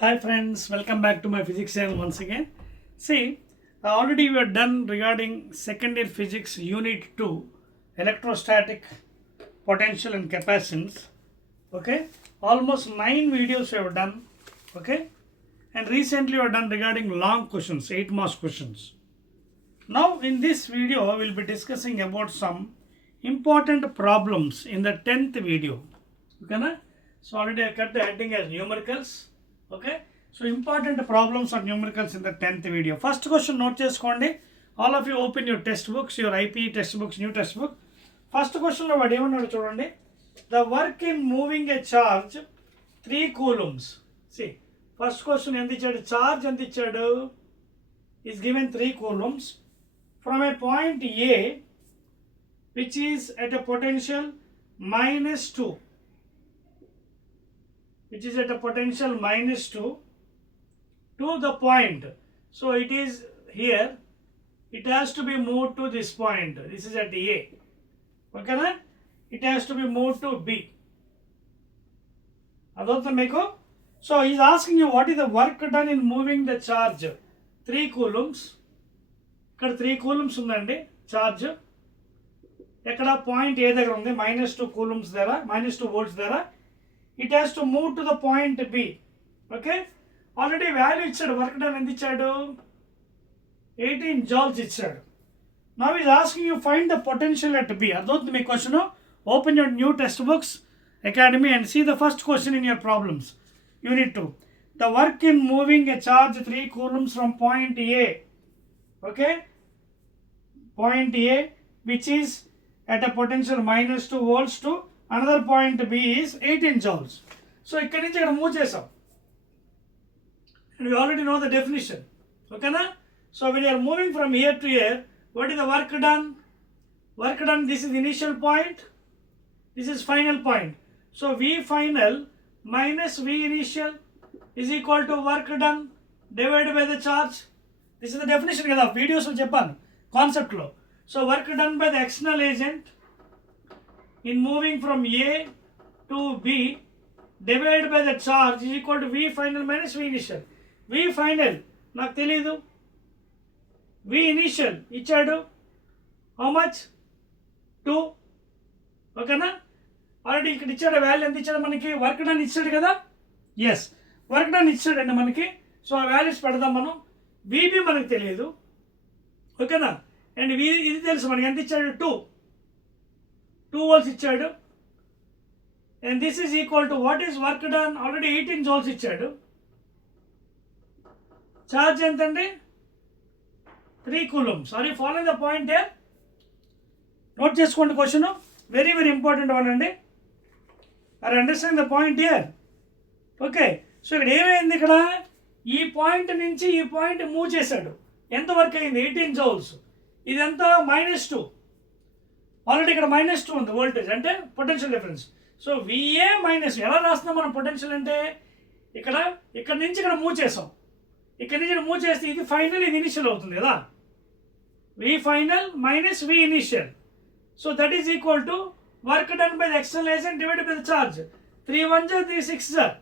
Hi friends, welcome back to my physics channel once again. See, already we are done regarding second year physics unit 2, electrostatic, potential and capacitance. Okay, almost 9 videos we have done. Okay, and recently we have done regarding long questions, 8 marks questions. Now in this video we will be discussing about some important problems in the 10th video. Okay, na? So already I cut the heading as numericals. Okay, so important problems on numericals in the 10th video. First question note చేసుకోండి. All of you open your textbooks, your IPE textbooks, new textbook. First question లో వాడు ఏమన్నాడు చూడండి. The work in moving a charge 3 coulombs. See, first question ఎంత ఇచ్చాడు? Charge ఎంత ఇచ్చాడు? Is given 3 coulombs from a point A which is at a potential -2. Which is at a potential -2 to the point. So it is here. It has to be moved to this point. This is at A. Okay, na? It has to be moved to B. Adotha meko. So he is asking you what is the work done in moving the charge. 3 coulombs. ఇక్కడ 3 coulombs ఉందండి charge. ఎక్కడ పాయింట్ ఏ దగ్గర ఉంది -2 coulombs దగ్గర -2 volts దగ్గర. It has to move to the point B. Okay, already value ఇచ్చాడు, work done ఎంత ఇచ్చాడు? 18 joules ఇచ్చాడు. Now he is asking you find the potential at B. అర్థమవుతుంది మీ question? Open your new textbooks academy and see the first question in your problems. Unit 2. The work in moving a charge 3 coulombs from point A. Okay, point A which is at a potential -2 volts to another point B is 18 joules. So ikkadi nunchi ikkada move chesam. And we already know the definition. Okay na? So when you are moving from here to here, what is the work done? Work done, this is initial point, this is final point. So V final minus V initial is equal to work done divided by the charge. This is the definition kada videos lo cheppanu concept lo. So work done by the external agent in moving from A to B divided by the charge is equal to V final minus V initial. V final నాకు తెలీదు, V initial ఇచ్చాడు, how much? 2. ఓకేనా? ఆల్రెడీ ఇక్కడ ఇచ్చాడు వాల్యూ ఎంత ఇచ్చాడు మనకి? Work done ఇచ్చాడు కదా. ఎస్, వర్క్ డన్ ఇచ్చాడండి మనకి. సో ఆ వాల్యూస్ పెడదాం మనం. VB మనకు తెలియదు. ఓకేనా? అండ్ V ఇది తెలుసు మనకి, ఎంత ఇచ్చాడు? 2 volts ఇచ్చాడు. And this is equal to what is work done? Already 18 joules ఇచ్చాడు. ఛార్జ్ ఎంతండి? 3 coulombs. Are you following the point here? Note చేసుకోండి question, very very important one అండి. Are understand the point here? Okay, so ఇక్కడ ఏమైంది? ఇక్కడ ఈ పాయింట్ నుంచి ఈ పాయింట్ మూవ్ చేశాడు. ఎంత వర్క్ అయింది? 18 joules. ఇదంతా -2. ఆల్రెడీ ఇక్కడ -2 ఉంది వోల్టేజ్, అంటే potential difference. So VA minus ఎలా రాస్తున్నాం మనం పొటెన్షియల్ అంటే? ఇక్కడ నుంచి ఇక్కడ మూవ్ చేసాం, ఇక్కడ నుంచి మూవ్ చేస్తే ఇది ఫైనల్, ఇది ఇనిషియల్ అవుతుంది కదా. V final minus V initial. So that is equal to work done by the external agent divided by the charge. 3 1 3 6.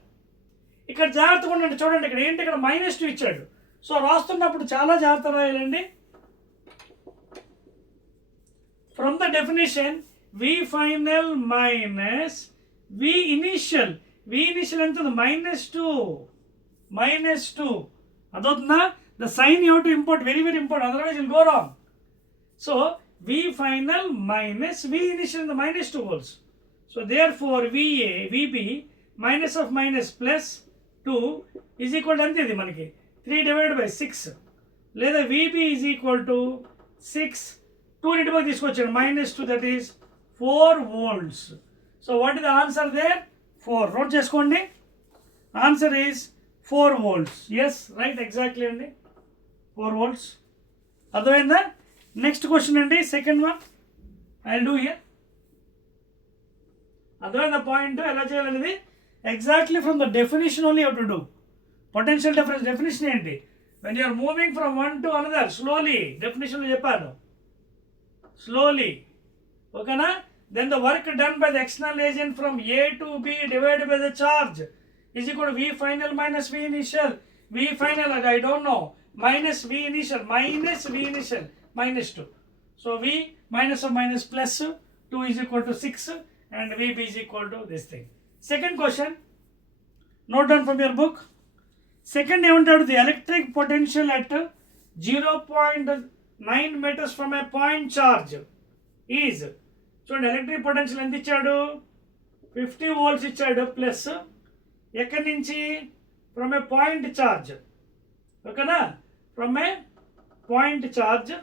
ఇక్కడ జాగ్రత్తగా ఉండండి, చూడండి ఇక్కడ ఏంటి, ఇక్కడ -2 ఇచ్చాడు. సో రాస్తున్నప్పుడు చాలా జాగ్రత్త రాయాలండి. From the definition, V final minus V initial. V initial ఎంత ఉంది? -2. అదవుతుందా? The sign you have to import, very very important, otherwise you'll go wrong. So V final minus V initial in the -2 volts. So therefore VB minus of minus plus 2 is equal to ఎంత ఇది మనకి? 3 divided by 6. లేదా VB is equal to 6. 2 ఇంటి పక్క తీసుకొచ్చాడు, -2, that is 4 volts. So what is the answer there? 4. Note చేసుకోండి, answer is 4 volts. Yes, right, exactly అండి, 4 volts. అర్థమైందా? నెక్స్ట్ క్వశ్చన్ అండి, second one I do here. అర్థమైందా పాయింట్ ఎలా చేయాలనేది? Exactly from the definition only you to do. Potential difference definition ఏంటి? When you're moving from one to another slowly, డెఫినేషన్లో చెప్పాను, slowly. Okay na? Then the work done by the external agent from A to B divided by the charge is equal to V final minus V initial. V final I don't know, minus V initial minus 2. So V minus of minus plus 2 is equal to 6 and VB is equal to this thing. Second question, note down from your book. Second ఏమంటాడు, the electric potential at 0.9 meters from a point charge is, చూడండి electric potential ఎంత ఇచ్చాడు, 50 volts ఇచ్చాడు, ప్లస్ ఎక్కడి నుంచి, ఫ్రమ్ ఏ point charge, ఓకేనా, ఫ్రమ్ ఏ point charge,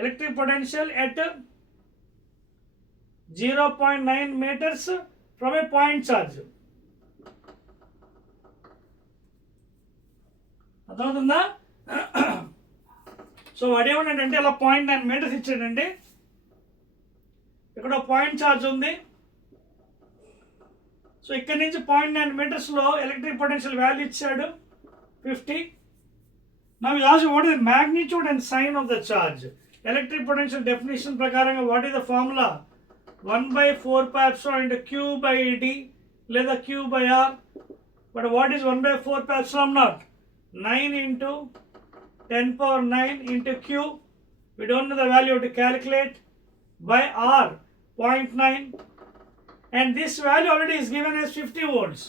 electric potential at 0.9 meters from A point charge. అర్థమవుతుందా? సో వాడేమన్నాడంటే ఇలా 0.9 meters ఇచ్చాడండి, ఇక్కడ పాయింట్ ఛార్జ్ ఉంది. సో ఇక్కడ నుంచి 0.9 metersలో ఎలక్ట్రిక్ పొటెన్షియల్ వాల్యూ ఇచ్చాడు 50. Now you ask what is the magnitude and sign of the charge. Electric potential definition ప్రకారంగా what is the formula, 1/4 into Q by D లేదా Q by R. But what is 1/4 not 9 into 10 power 9 into Q. We don't know the value to calculate, by R 0.9, and this value already is given as 50 volts.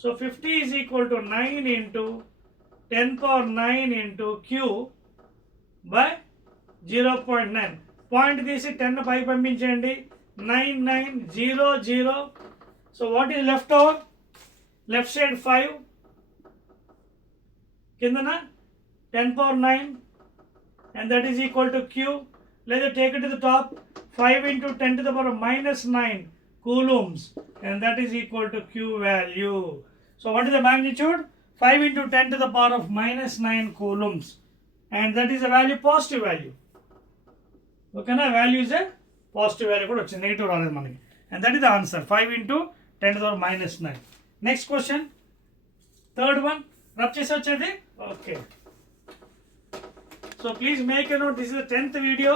So 50 is equal to 9 into 10 power 9 into Q by 0.9. Point తీసి 10 పై పంపించండి, 9900. So what is left over? Left side 5, కిందన 10 power 9, and that is equal to Q. Let us take it to the top, 5 into 10 to the power minus 9 coulombs, and that is equal to Q value. So what is the magnitude? 5 into 10 to the power of minus 9 coulombs, and that is a value, positive value. Okay, na value is a positive value, kuda vachindi, negative raaledu manaki, and that is the answer, 5 into 10 to the power minus 9. Next question, third one, rub chesi vachedi. Okay, so please make a note, this is the 10th video,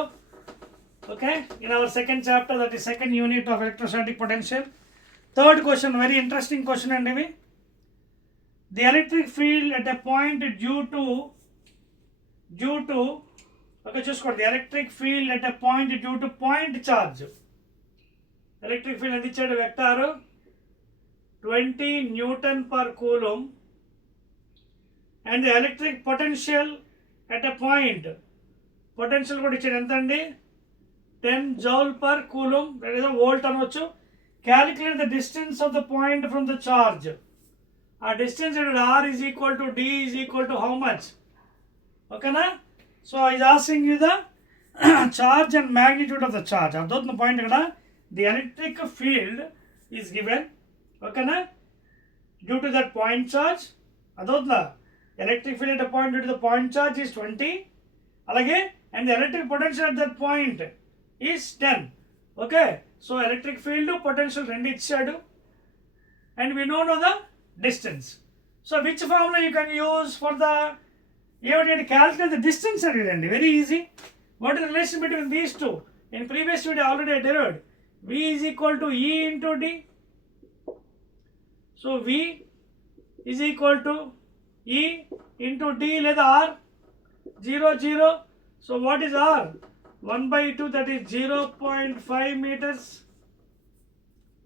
okay, in our second chapter, that is second unit of electrostatic potential. Third question, very interesting question and ivi. The electric field at a point due to okay, చూసుకోండి, the electric field at a point due to point charge. Electric field ఎంత ఇచ్చాడు, వెక్టార్ 20 Newton per coulomb, and the electric potential at a point, potential కూడా ఇచ్చాడు ఎంత అండి, 10 joule per coulomb, that is a volt అనవచ్చు. Calculate the distance of the point from the charge. ఆ distance R is equal to D is equal to how much, ఓకేనా. So is asking you the charge and magnitude of the charge. అర్థవుతున్న point ఇక్కడ, the electric field is given, ఓకేనా, due to that point charge. అర్థవుతుందా, electric field at a point due to the point charge is 20, అలాగే, and the electric potential at that point is 10. Okay, so electric field potential రెండు ఇచ్చాడు, and we don't know the distance. So which formula you can use for the, you have to calculate the distance అడిగాడండి, very easy. What is the relation between these two? In previous video already I derived, V is equal to E into D. So V is equal to E into D లేదా R, 0. So what is R? 1/2, that is 0.5 meters.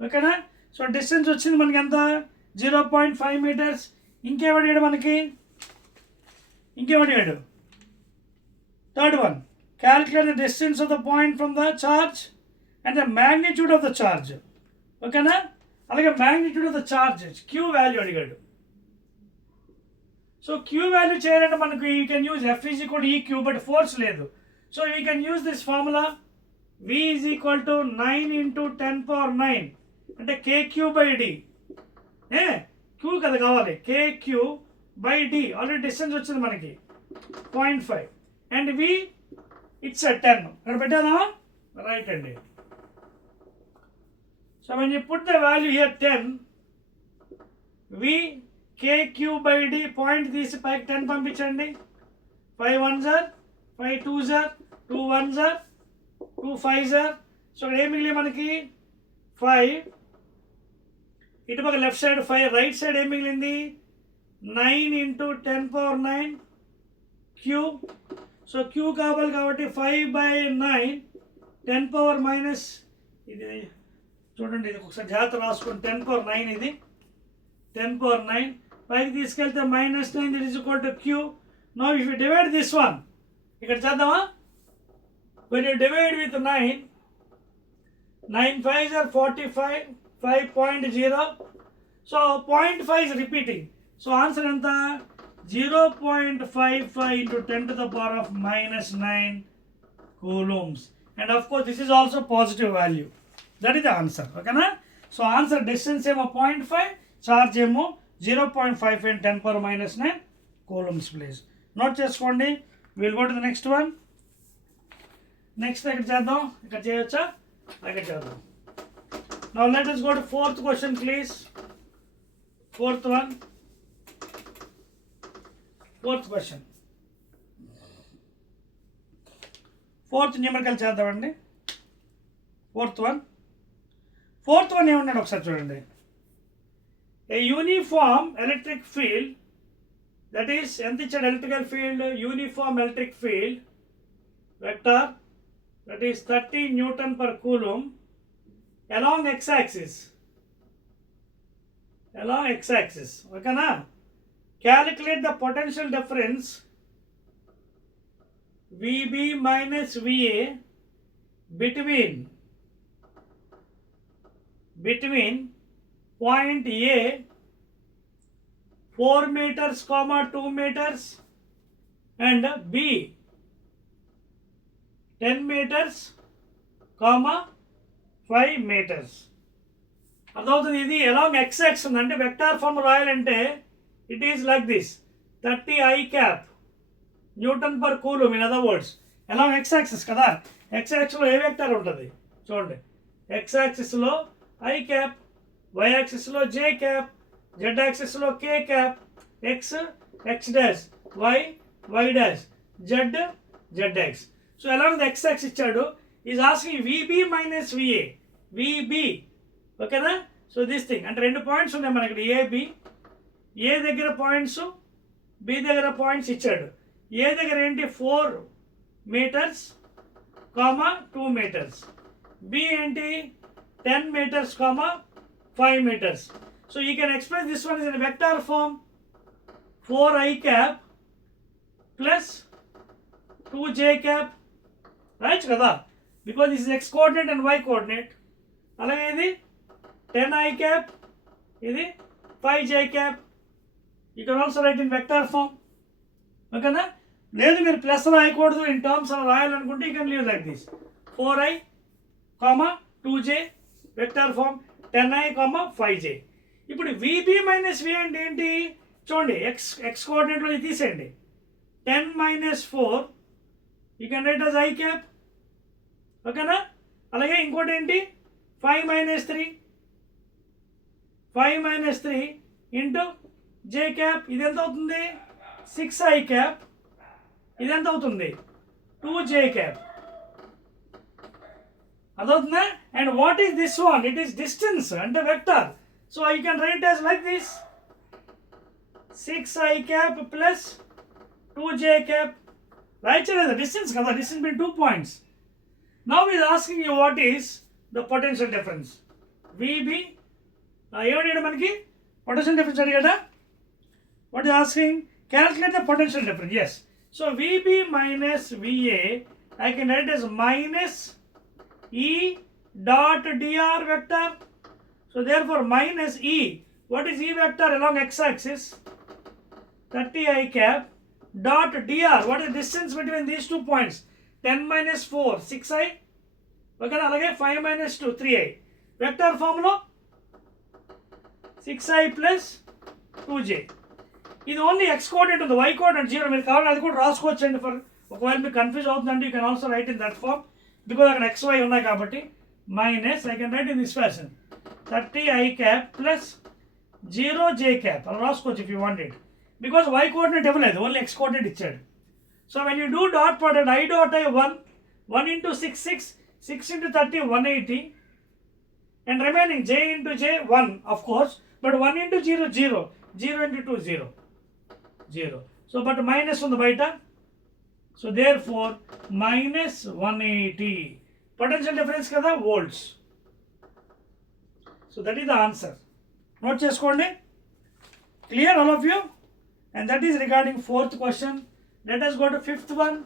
ఓకేనా. So distance వచ్చింది మనకి ఎంత, 0.5 meters. ఇంకేమడిగాడు మనకి, ఇంకేమడిగాడు, third one, calculate the distance of the point from the charge and the magnitude of the charge. ఓకేనా, అలాగే magnitude of the charge, Q value అడిగాడు. సో క్యూ వాల్యూ చేయాలంటే మనకు you can use F is equal to E Q, but force లేదు. So you can use this formula, V is equal to 9 into 10 power 9, అంటే KQ by D. Queue కదా కావాలి, KQ by D. Already distance వచ్చింది మనకి 0.5, and V it's 10. ఇక్కడ పెట్టాదా, రైట్ అండి. So when you put the value here 10, V KQ by D, point తీసి పైకి 10 పంపించండి. 5 1s are 5 2s are 2 1s are 2 5s are. So ఇక్కడ ఏమి మిగిలి మనకి 5 ఇటుపక్క లెఫ్ట్ సైడ్ 5, రైట్ సైడ్ ఏం మిగిలింది 9 into 10 power 9 q. So q కావాలి కాబట్టి 5/9 10 power minus ఇది చూడండి, ఇది ఒకసారి జాగ్రత్త రాసుకోండి. 10 power 9 ఇది 10 power 9 పైకి తీసుకెళ్తే -9 that is equal to q. Now if you divide this one, ఇక్కడ చేద్దామా? When you divide with 9, 9 5s are 45, 5.0. So 0.5 is repeating. So answer enta 0.55 into 10 to the power of -9 coulombs. And of course this is also positive value. That is the answer. Okay na? So answer distance emo 0.5, charge emo 0.5 and 10 power -9 coulombs please. Note చేసుకోండి. We'll go to the next one. Next ఇక్కడ చేద్దాం. ఇక్కడ చేయొచ్చా? ఇక్కడ చేద్దాం. Now let us go to fourth question please. Fourth one. Fourth question. Fourth numerical చేద్దామండి. Fourth one ఏమన్నాడు ఒకసారి చూడండి. A uniform electric field, that is ఎంత ఇచ్చాడు electrical field, uniform electric field vector, that is 30 Newton per coulomb along x-axis. Okay na? Calculate the potential difference VB minus VA between point A 4 meters, 2 meters and B 10 meters, 5 meters. అర్థమవుతుంది. ఇది along x-axis అంటే vector form రాయాలంటే it is like this 30 I cap Newton per coulomb, in other words along x-axis కదా. x-axis లో ఏ వెక్టార్ ఉంటుంది చూడండి. x-axis లో I cap, y-axis లో J cap, z-axis లో K cap, x dash, y dash, z x. So along the x-axis ఇచ్చాడు. is asking VB minus VA. VB ఓకేనా. So this thing అంటే రెండు పాయింట్స్ ఉన్నాయి మనకి AB. ఏ దగ్గర పాయింట్స్, బి దగ్గర పాయింట్స్ ఇచ్చాడు. ఏ దగ్గర ఏంటి 4 meters, 2 meters. బి ఏంటి 10 meters, 5 meters. So you can express this one is in a vector form 4I cap plus 2J cap, right కదా, because this is x coordinate and y coordinate. అలాగే ఇది 10I cap, ఇది 5J cap. You can also write in vector form. ఓకేనా. లేదు మీరు ప్లస్ రాయకూడదు, in terms అలా రాయాలనుకుంటే you can leave like this 4I, 2J vector form 10I, 5J. ఇప్పుడు VB మైనస్ V అంటే ఏంటి చూడండి. ఎక్స్ కోఆర్డినేట్లో తీసేయండి. 10 minus 4 you can write as I cap. ఓకేనా. అలాగే ఇంకోటి ఏంటి 5 minus 3 ఇంటూ J cap. ఇది ఎంత అవుతుంది 6I cap. ఇది ఎంత అవుతుంది 2J cap. అదవుతుందా. And what is this one, it is distance అంటే vector. So I can write as like this 6I cap plus 2J cap. Write చేయలేదు, డిస్టెన్స్ కదా, distance between 2 points. Now is asking you what is the potential difference VB. ఏమడిగాడు మనకి potential difference అడిగాడా. What is asking calculate the potential difference. Yes. So VB minus VA I can write as minus E dot dr vector. So therefore minus E. What is E vector along x-axis? 30I cap dot dr. What is the distance between these 2 points? 10 minus 4 6I. Okay, alage 5 minus 2 3I. Vector formula 6I plus 2J. ఇది only X coordinate ఉంది, why coordinate 0. మీరు కావాలని అది కూడా రాసుకోవచ్చండి. ఫర్ ఒకవేళ మీకు confuse అవుతుందంటే you can also write in that form because అక్కడ XY ఉన్నాయి కాబట్టి. Minus I can write in this fashion 30I cap plus 0J cap అలా రాసుకోవచ్చు if you want it. Because Y coordinate ఇవ్వలేదు, ఓన్లీ ఎక్స్ కోఆర్డినేట్ ఇచ్చాడు. So when you do dot product I dot I 1 into 6 into 30 180 and remaining j into j 1 of course, but 1 into 0 0, 0 into 2 0, 0. So but minus on the beta, so therefore minus 180 potential difference kada volts. So that is the answer. Note cheskondi. Clear all of you? And that is regarding fourth question. Let us go to fifth one.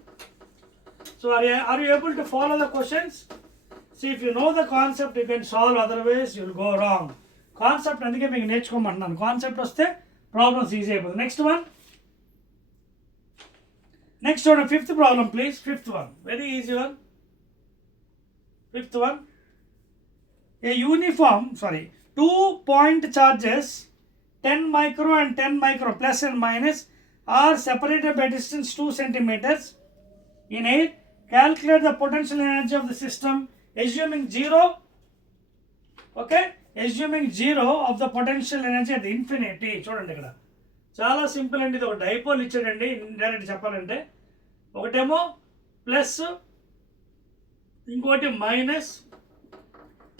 So are you able to follow the questions? See, if you know the concept, you can solve, otherwise you will go wrong. Concept అందుకే మీకు నేర్చుకోమంటున్నాను. కాన్సెప్ట్ వస్తే problems easy అయిపోతుంది. Next one, next one, fifth problem please. Fifth one, very easy one. Fifth one, a uniform, 2-point charges 10 micro and 10 micro plus and minus are separated by distance 2 centimeters in air. Calculate the potential energy of the system assuming 0, okay, assuming 0 of the potential energy at infinity. చూడండి ఇక్కడ చాలా సింపుల్ అండి. ఇది ఒక డైపోల్ ఇచ్చాడండి. ఇండైరెక్ట్ చెప్పాలంటే ఒకటేమో ప్లస్, ఇంకోటి మైనస్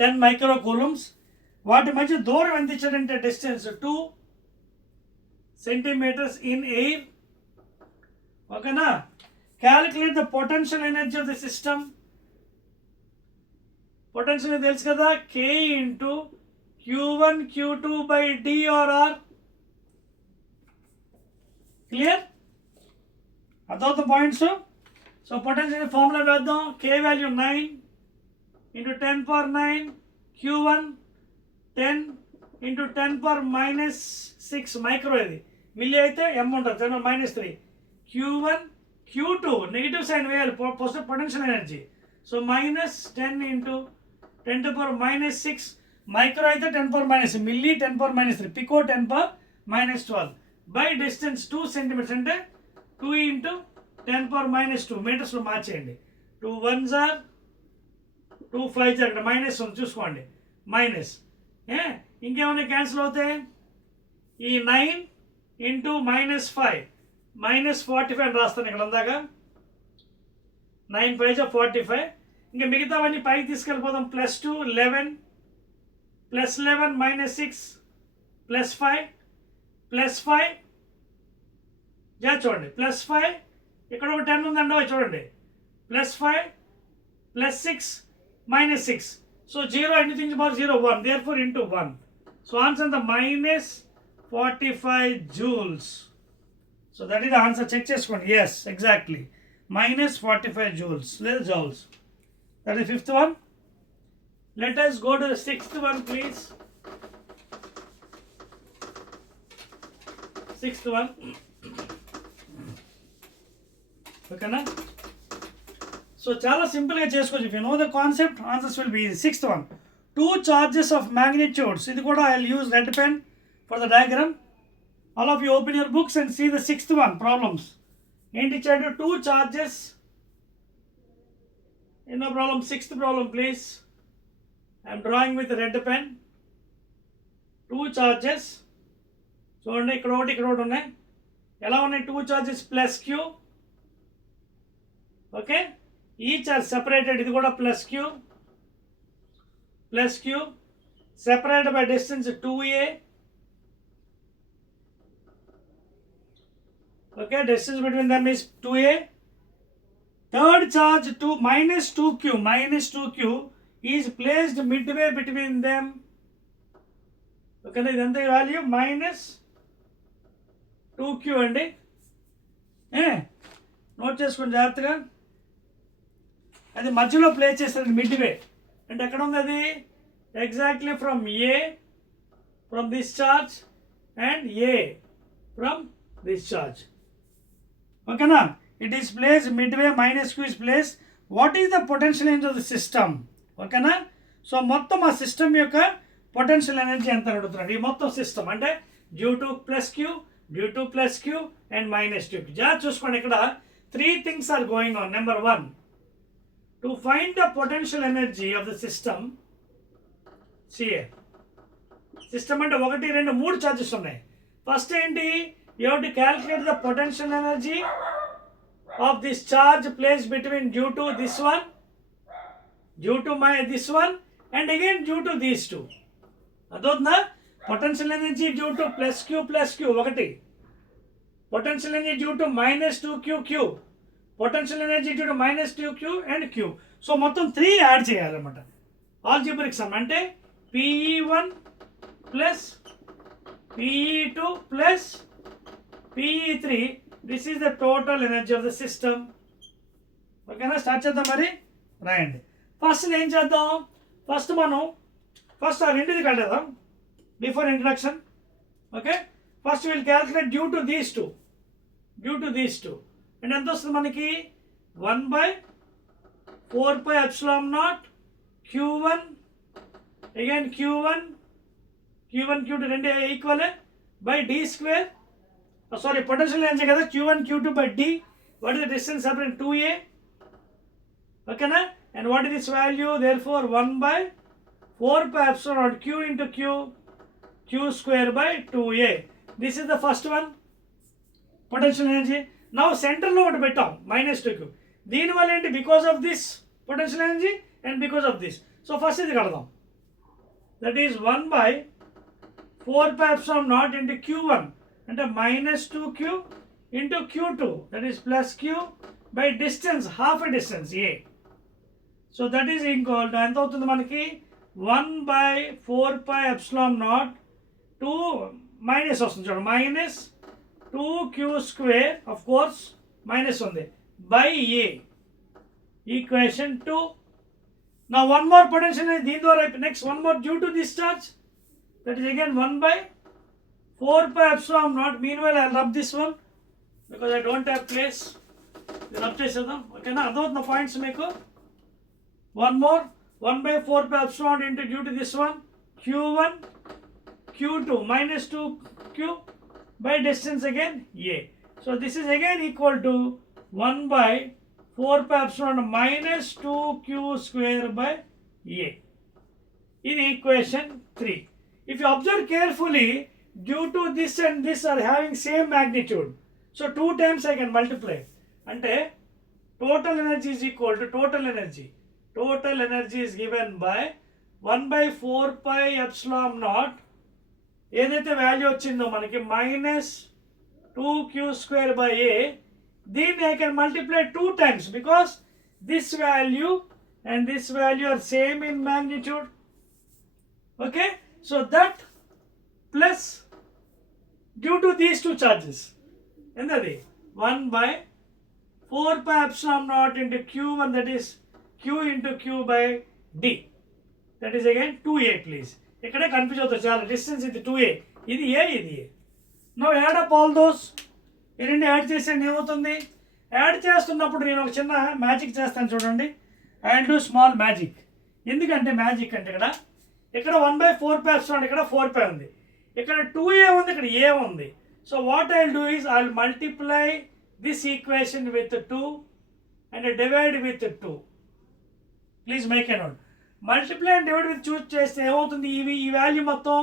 10 మైక్రో కూలమ్స్. వాటి మధ్య దూరం ఎంత ఇచ్చాడంటే డిస్టెన్స్ 2 సెంటీమీటర్స్ ఇన్ ఎయిర్. ఓకేనా? Calculate the potential energy of the system. Potential తెలుసు కదా, K into Q1 Q2 by DRR. Clear? అదొక పాయింట్స్. సో పొటెన్షియల్ ఫార్ములా వేద్దాం. K వాల్యూ 9 into 10 power 9, Q1 10 into 10 power minus 6 మైక్రో. ఇది మిల్లీ అయితే m ఉంటుంది, 10 minus 3. Q1 Q2 negative sign వేయాలి potential energy. So minus 10 into 10 to power minus 6 micro అయితే 10 power minus, milli 10 power minus 3, pico 10 power minus 12 by distance 2 centimetres అంటే 2 into 10 power minus 2 మీటర్స్లో మార్చేయండి. 2 1s are 2 5s, అక్కడ మైనస్ ఉంది చూసుకోండి, మైనస్. ఇంకేమైనా క్యాన్సిల్ అవుతాయి. ఈ 9 ఇంటూ మైనస్ 5 మైనస్ 45 రాస్తాను ఇక్కడ అందాక. 9 5 45. ఇంకా మిగతావన్నీ పైకి తీసుకెళ్ళిపోదాం. Plus 2 11, plus 11 minus 6 plus 5 plus 5. చూడండి ప్లస్ 5, ఇక్కడ ఒక 10 ఉందండి చూడండి. Plus 5 plus 6 minus 6. So 0, anything about 0, 1. Therefore into 1. So answer the minus 45 joules. So that is the answer. Check చేసుకోండి. Yes, exactly. Minus 45 joules. Let's joules. That is fifth one. Let us go to the sixth one, please. Sixth one. Okay na? So చాలా సింపుల్గా చేసుకోవచ్చు. If you know the concept, answers will be easy. Sixth one, 2 charges of magnitudes. ఇది కూడా I will use red pen for the diagram. All of you open your books and see the sixth one problems. ఏంటి ఇచ్చాడు? 2 charges. ఎన్నో problem? Sixth problem please. I'm drawing with red pen. 2 charges. చూడండి ఇక్కడ ఒకటి ఇక్కడ ఒకటి ఉన్నాయి. ఎలా ఉన్నాయి? 2 charges plus q. Okay, each are separated. ఇది కూడా plus q separated by distance 2a. Okay, distance between them is 2a. Third charge minus 2q is placed midway between them. ఓకేనా, ఇదంతా వాల్యూ మైనస్ 2q అండి. నోట్ చేసుకోండి జాగ్రత్తగా. అది మధ్యలో ప్లేస్ చేస్తారు మిడ్వే. అంటే ఎక్కడ ఉంది అది? Exactly from a, from this charge, and a from this charge. ఓకేనా, it is place midway. Minus q is place. What is the potential energy of the system? ఓకేనా, సో మొత్తం ఆ సిస్టమ్ యొక్క పొటెన్షియల్ ఎనర్జీ ఎంత అడుగుతున్నాడు. ఈ మొత్తం సిస్టమ్ అంటే due to plus Q and minus 2q. జాగ్రత్త చూసుకోండి, ఇక్కడ 3 things are going on. Number 1, to find the potential energy of the system. See here, system అంటే 1 2 3 చార్జెస్ ఉన్నాయి. ఫస్ట్ ఏంటి? you have to calculate the potential energy of this charge placed between due to this one, this one, and again due to these two. అదొద్దా potential energy due to plus q ఒకటి, potential energy due to -2q potential energy due to -2q and q. So మొత్తం 3 add చేయాలన్నమాట. Algebraic sum అంటే PE1 plus PE2 plus PE3, this is the total energy of the system. ఓకేనా, start చేద్దాం. మరి రాయండి. First ఏం చేద్దాం, first ఆ రెండుది కట్టేద్దాం before introduction. Okay, first will calculate due to these two and ఎంత వస్తుంది మనకి 1/4πε0 Q1 again Q1 Q2 రెండు equal by D square. Sorry, potential energy కదా, Q1 Q2 by D. What is the distance separate 2a. ఓకేనా, and what is this value? Therefore 1/4πε0 Q into Q square by 2a. This is the first one, potential energy. Now center లో ఒకటి పెట్టాం -2q. దీనివల్ల ఏంటి, because of this potential energy and because of this. So first ఇది కడదాం. That is 1/4πε0 into Q1 అంటే -2q into Q2 that is +q by distance, half a distance a. So that is equal to ఎంత అవుతుంది మనకి 1/4πε0 2 మైనస్ వస్తుంది చూడండి, -2q square of course minus ఉంది by a, equation 2. Now one more potential దీని ద్వారా, next one more due to this charge, that is again 1/4πε0. meanwhile I'll rub this one because I don't have place. Rub చేసేద్దాం. ఓకేనా, అర్థమవుతున్న పాయింట్స్ మీకు. One more 1/4πε0 into due to this one Q1 Q2 -2q by distance again a. So this is again equal to 1/4πε0 -2q square by a. In equation 3. If you observe carefully, due to this and this are having same magnitude. So 2 times I can multiply. Ante total energy is equal to total energy is given by 1/4πε0 ఏదైతే వాల్యూ వచ్చిందో మనకి -2q square by a. దీన్ని I can multiply 2 times because this value and this value are same in magnitude. Okay, so that plus due to these two charges endadi 1/4πε0 into Q1, that is q into q by d, that is again 2a. please ikkada confuse అవుతుంది చాలా, distance ఇది 2a, ఇది a, ఇది a. now add up all those. ఈ రెండు యాడ్ చేసేయండి. ఏమవుతుంది, యాడ్ చేస్తున్నప్పుడు నేను ఒక చిన్న మ్యాజిక్ చేస్తాను చూడండి. I will do small magic. ఎందుకంటే మ్యాజిక్ అంటే ఇక్కడ 1/4πε0 ఇక్కడ 4π ఉంది, ఇక్కడ 2a ఉంది, ఇక్కడ a ఉంది. So what I will do is I will multiply this equation with 2 and divide with 2. Please make a note. Multiply and divide with చూస్ చేస్తే ఏమవుతుంది, ఈ వాల్యూ మొత్తం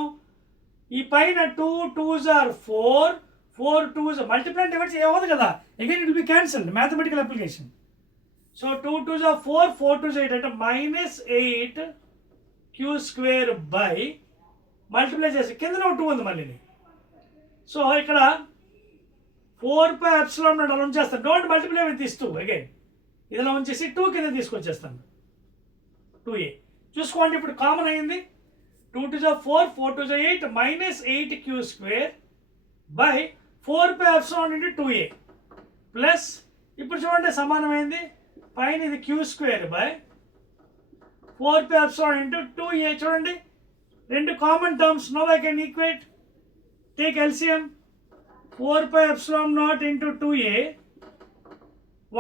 ఈ పైన 2 2s are 4 4 2s multiply and divide ఏమవుతుంది కదా, again it will be cancelled, mathematical application. So 2 2s are 4 4 2s 8 అంటే -8q square by మల్టిప్లై చేసి కింద 2 ఉంది మళ్ళీ. సో ఇక్కడ 4πε0 అలా ఉంచేస్తాను. Don't multiply with this 2 again, ఇదిలా ఉంచేసి 2 కింద తీసుకొచ్చేస్తాను 2a. చూసుకోండి ఇప్పుడు కామన్ అయింది. 2 2s are 4 4 2s are 8 -8q square by 4πε0 into 2a plus ఇప్పుడు చూడండి సమానమైంది, పైన ఇది q square by 4πε0 into 2a. చూడండి రెండు common terms. No I can equate, take LCM. 4πε0 into 2a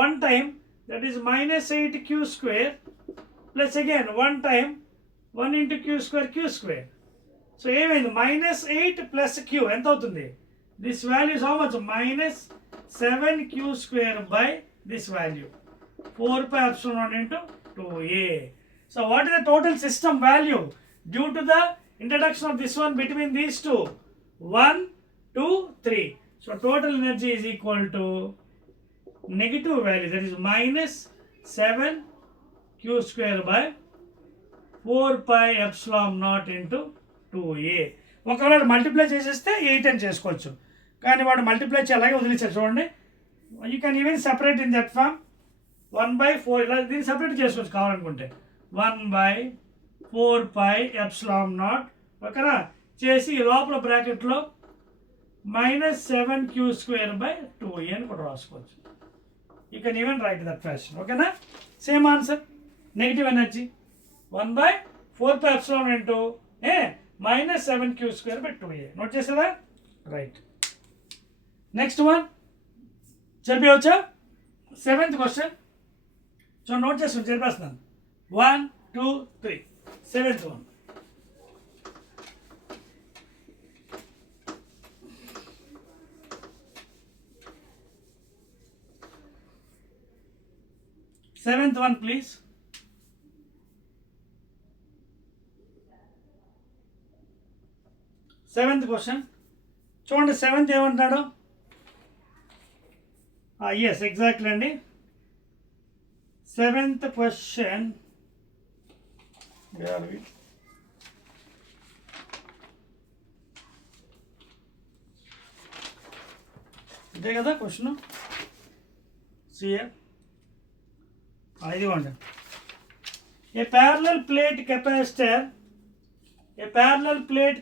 one time, that is -8q square plus again one time 1 into q square. So ఏమైంది, -8 plus q ఎంత అవుతుంది, this value is how much, -7q square by this value 4πε0 into 2a. So what is the total system value due to the introduction of this one between these two? 1 2 3. So total energy is equal to negative value, that is -7q square by 4πε0 into 2a. ఒకవేళ మల్టిప్లై చేసేస్తే 8 అని చేసుకోవచ్చు, కానీ వాడు మల్టిప్లై అలాగే వదిలేసారు చూడండి. You can even separate in that form 1/4, ఇలా దీన్ని సపరేట్ చేసుకోవచ్చు కావాలనుకుంటే. 1/4πε0 ఓకేనా చేసి లోపల బ్రాకెట్లో -7q²/2a అని కూడా రాసుకోవచ్చు. You can even write that fashion. ఓకేనా same answer. Negative energy 1/4πε into -7q²/2a. Note చేసేదా? రైట్. నెక్స్ట్ వన్ చెప్పవచ్చా? 7th question. సో నోట్ చేసుకుని చెప్పేస్తున్నాను. 1 2 3. 7th one. Seventh one, please. Seventh question. చూడండి 7th ఏమంటున్నాడు? ఎస్ ఎగ్జాక్ట్లీ అండి. 7th question. Where are we? ఇదే కదా క్వశ్చన్. సిఏ ఇదిగోండి. A parallel plate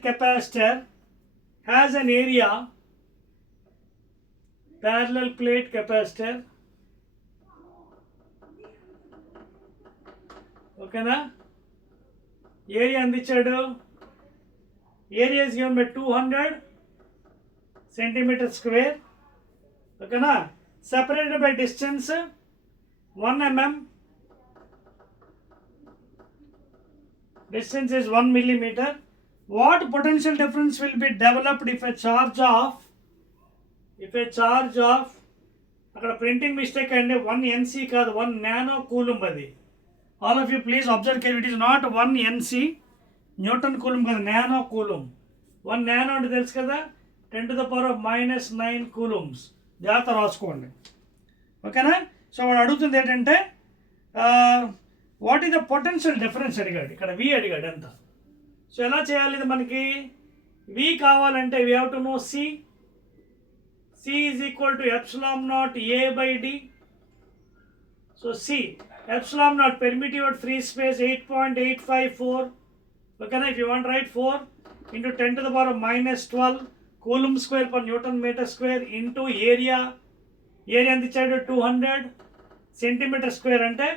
capacitor has an area. Parallel plate capacitor. ఓకేనా? ఏరియా అందించాడు. ఏరియా ఇస్ గివెన్ బై 200 cm². ఓకేనా? Separated by distance 1 mm. Distance is 1 millimeter. What potential difference will be developed if a charge of అక్కడ printing mistake అండి, 1 NC కాదు 1 nano coulomb అది. All of you please observe care, it is not 1 NC Newton coulomb కదా, nano coulomb. 1 నానో అంటే తెలుసు కదా, 10⁻⁻9 కూలుంబ్స్. జాగ్రత్త రాసుకోండి. ఓకేనా? సో వాడు అడుగుతుంది ఏంటంటే what is the potential difference అడిగాడు. ఇక్కడ వి అడిగాడు ఎంత. సో ఎలా చేయాలి ఇది మనకి? వి కావాలంటే we have to know C. C is equal to ε0a/d. So C ε0 permittive at free space 8.854. ఓకేనా? If you want write 4 into 10⁻⁻12 coulomb square per newton metre square into area. Area ఎంత ఇచ్చాడు? 200 cm² అంటే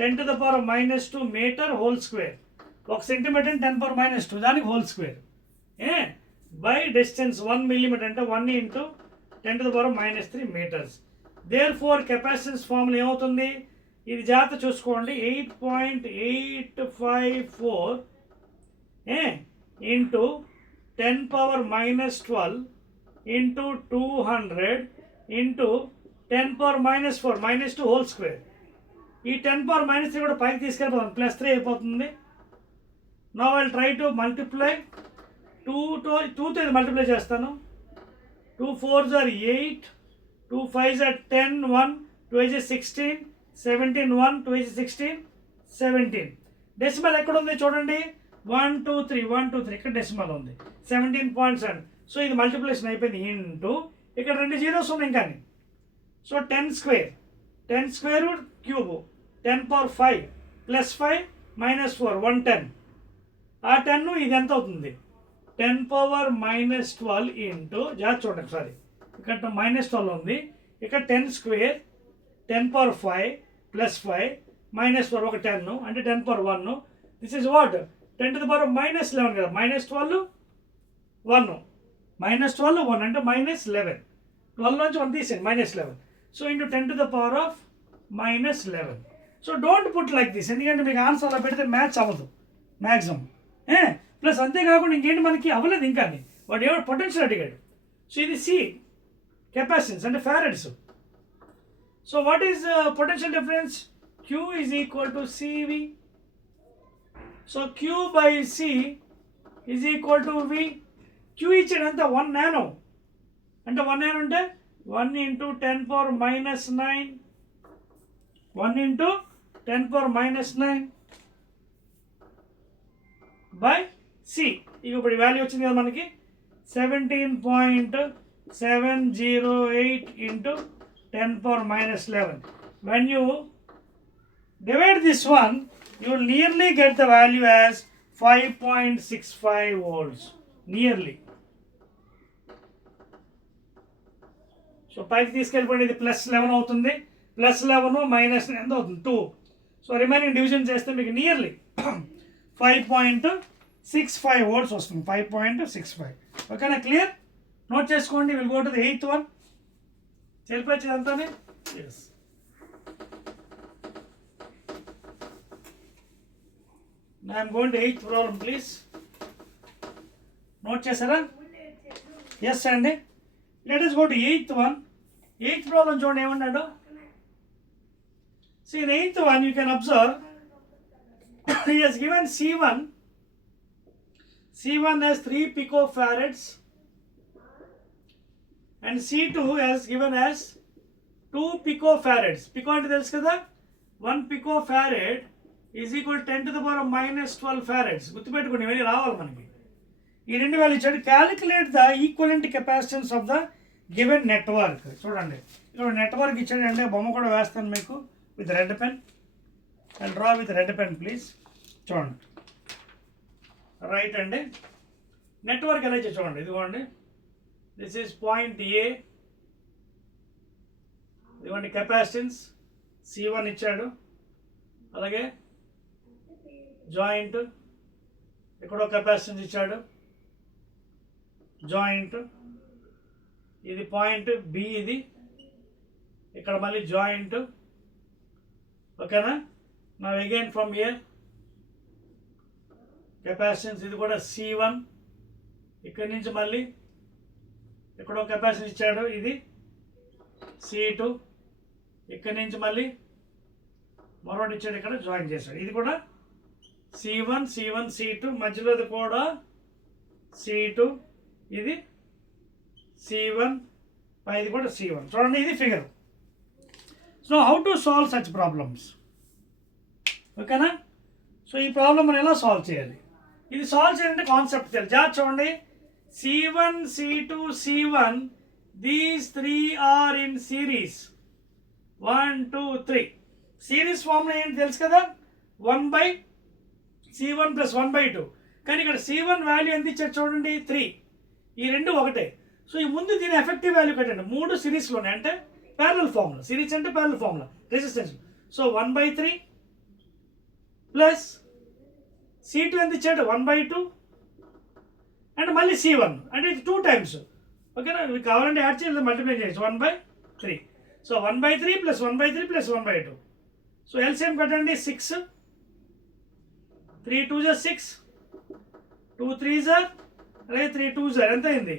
10⁻⁻2 metre whole square. 1 centimetre 10⁻⁻2 దానికి whole square. By distance 1 millimeter అంటే 1 into 10⁻⁻3 metres. There for capacitance formula ఏమవుతుంది? ఇది జాగ్రత్త చూసుకోండి. 8.854 into 10⁻⁻12 into 200 into 10⁻�4 -2 whole square. ఈ 10⁻⁻3 కూడా పైకి తీసుకెళ్ళిపోతాం, +3 అయిపోతుంది. Now I will try to multiply 2తో ఇది మల్టిప్లై చేస్తాను. 2 4s are 8, 2 5s are 10, 1 2 is 16, 17 1 2 is 16, 17. డెసిమల్ ఎక్కడ ఉంది చూడండి. 1 2 3 1 2 3 ఇక్కడ డెసిమల్ ఉంది 17.7. సో ఇది మల్టిప్లికేషన్ అయిపోయింది ఇంటూ ఇక్కడ 2 జీరోస్ ఉన్నాయి కానీ. సో 10 స్క్వేర్ క్యూబ్ 10⁻5 +5 -4 110. ఆ 10 ఇది ఎంత అవుతుంది? 10⁻⁻12 ఇంటూ జాగ్రత్త చూడండి ఒకసారి, ఇక్కడ -12 ఉంది, ఇక్కడ 10 స్క్వేర్ 10⁻5 +5 -4 ఒక 10 అంటే 10⁻1. దిస్ ఇస్ వాట్ 10⁻⁻11 కదా. -12 1 -12 1 అంటే -11. 12 నుంచి 1 తీసేయండి -11. So into 10⁻⁻11. So don't put like this, ఎందుకంటే మీకు ఆన్సర్ అలా పెడితే మ్యాచ్ అవ్వదు మ్యాక్సిమం. ప్లస్ అంతేకాకుండా ఇంకేంటి మనకి అవ్వలేదు ఇంకా, వాడు ఎవరు పొటెన్షియల్ అడిగాడు. సో ఇది సి కెపాసిటెన్స్ అంటే farads. So what is potential difference? Q is equal to CV. So Q by C is equal to V. Q ఇచ్చాడు ఎంత? 1 నానో. అంటే 1 నానో అంటే 1 into 10⁻⁻9 1 into 10⁻⁻9. By C. ఇప్పుడు ఈ వాల్యూ వచ్చింది కదా మనకి 17.708 into 10 power minus 11. When you divide this one, you will nearly get the value as 5.65 volts. Nearly. So పైకి తీసుకెళ్ళిపోయింది, ఇది +11 అవుతుంది. +11 - ఎంత అవుతుంది 2. సో రిమైనింగ్ డివిజన్ చేస్తే మీకు నియర్లీ 5.65 volts వస్తుంది. 5.65. ఓకేనా? క్లియర్? నోట్ చేసుకోండి. Will go to the 8th one. తెలిపొచ్చింది అంతానే. Yes. Now I am going to 8th problem, please. Note చేశారా? ఎస్ అండి. Let us go to 8th one. 8th problem చూడండి ఏమన్నాడు. See, in 8th one you can observe he has given C1. C1 has 3 picofarads and C2 has given as 2 picofarads. Pico అంటే తెలుసు కదా, 1 picofarad is equal to 10 to the power of -12 farads. గుర్తుపెట్టుకోండి, ఇవన్నీ రావాలి మనకి. ఈ రెండు వాల్యూ ఇచ్చాడు. Calculate the equivalent capacitance of the given network. చూడండి ఇక్కడ నెట్వర్క్ ఇచ్చాడంటే బొమ్మ కూడా వేస్తాను మీకు with red pen. And draw with red pen please. చూడండి రైట్ అండి. నెట్వర్క్ ఎలా ఇచ్చా చూడండి. ఇదిగోండి, దిస్ ఈజ్ పాయింట్ ఏ. ఇదిగోండి కెపాసిటెన్స్ C1 ఇచ్చాడు. అలాగే జాయింట్ ఇక్కడ కెపాసిటెన్స్ ఇచ్చాడు, జాయింట్. ఇది పాయింట్ బి, ఇది ఇక్కడ మళ్ళీ జాయింట్. ఓకేనా? నా అగైన్ ఫ్రమ్ హియర్ కెపాసిటెన్స్, ఇది కూడా C1. ఇక్కడి నుంచి మళ్ళీ ఇక్కడ కెపాసిటెన్స్ ఇచ్చాడు, ఇది C2. ఇక్కడి నుంచి మళ్ళీ మరొకటి ఇచ్చాడు, ఇక్కడ జాయిన్ చేశాడు. ఇది కూడా C1 C2, మధ్యలోది కూడా C2, ఇది C1, పైది కూడా C1. చూడండి ఇది figure. So how to solve such problems? ఓకేనా? సో ఈ ప్రాబ్లం మనం ఎలా సాల్వ్ చేయాలి? ఇది సాల్వ్ చేయాలంటే కాన్సెప్ట్ తెలియదు. జాగ్రత్త చూడండి. C1 C2 C1, these 3 are in series. 1 2 3. Series formula ఏంటి తెలుసు కదా, 1/C1 + 1/2. కానీ ఇక్కడ C1 వాల్యూ ఎంత ఇచ్చారు చూడండి, 3. ఈ రెండు ఒకటే. సో ఈ ముందు దీని ఎఫెక్టివ్ వాల్యూ కట్టండి. 3 సిరీస్లోనే, అంటే ప్యారలల్ ఫార్ములా. సిరీస్ అంటే parallel formula, resistance. So 1/3 plus C2 ఎంత ఇచ్చాడు, 1/2. అండ్ మళ్ళీ C1 అంటే ఇది 2 times. ఓకేనా? మీకు కావాలంటే యాడ్ చేయాలి, మల్టిప్లై చేయొచ్చు. 1/3. సో 1/3 + 1/3 + 1/2. సో ఎల్సిఎం కట్టండి, 6. 3 2s 6, 2 3s అలాగే 3 2s ఎంత అయింది,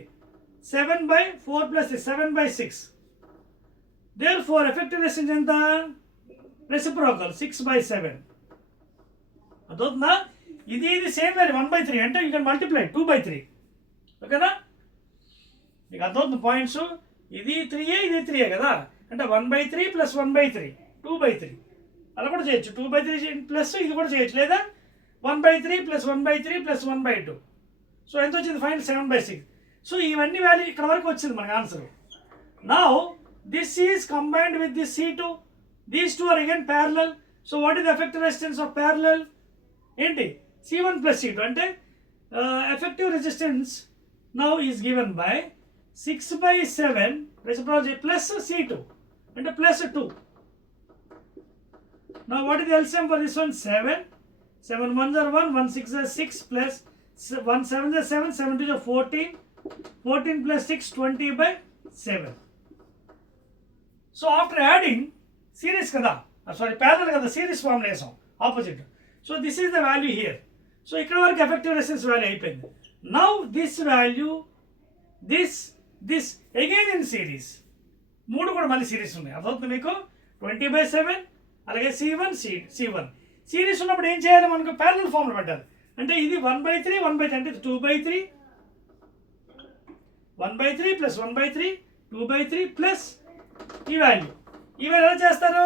7/4 + 7/6. Therefore effective resistance ఎంత, రెసిప్రోకల్ 6/7. అదవుతుందా? ఇది సేమ్ వాల్యూ 1/3 అంటే యూ కెన్ మల్టిప్లై 2/3. ఓకేనా? మీకు అర్థమవుతుంది పాయింట్స్. ఇది 3 ఇది 3 కదా, అంటే 1/3 + 1/3 2/3. అలా కూడా చేయొచ్చు. 2/3 ప్లస్ ఇది కూడా చేయొచ్చు, లేదా 1/3 + 1/3 + 1/2. సో ఎంత వచ్చింది ఫైనల్, 7/6. సో ఇవన్నీ వాల్యూ ఇక్కడ వరకు వచ్చింది మనకి answer. Now this is combined with this C2. These 2 are again parallel. So what is the effective resistance of parallel? ఏంటి, C1 + C2. అంటే effective resistance now is given by 6/7 reciprocal plus C2 అంటే +2. Now what is the LCM for this one? 7. 7 1s are 1, 1 6s are 6, plus 1 7s are 7, 7 2s are 14. 14 plus 6, 20/7. So after adding series kada, sorry parallel kada, series form lesam opposite. So this is the value here. So ikkada varaku effective resistance value అయిపోయింది. Now this value, this again in series. మూడు కూడా మళ్ళీ సిరీస్ ఉన్నాయి. అర్థమవుతుంది మీకు? 20/7 అలాగే C1 series ఉన్నప్పుడు ఏం చేయాలి, మనకు ప్యారలల్ ఫార్ములా పెట్టాలి. అంటే ఇది 1/3 1/3 అంటే 2/3 1/3 + 1/3 2/3 ప్లస్ ఈ వాల్యూ ఎలా చేస్తారు,